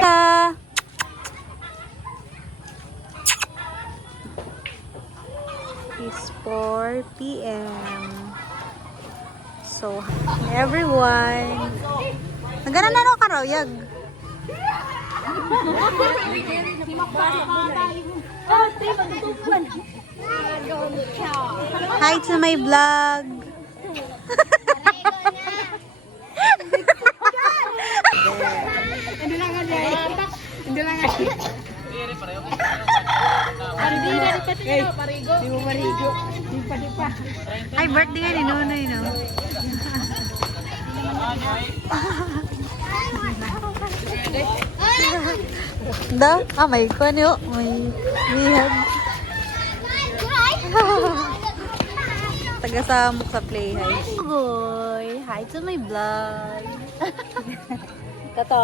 Ta. It's 4 p.m. So, everyone. Nagana na no karoyag. Hi to my vlog. Ay, birthday nga ni Nunoy, no? Da? Ah, may kwan yun. May bihag. Taga-samok sa playhouse. Boy, hi to my vlog. Totoo.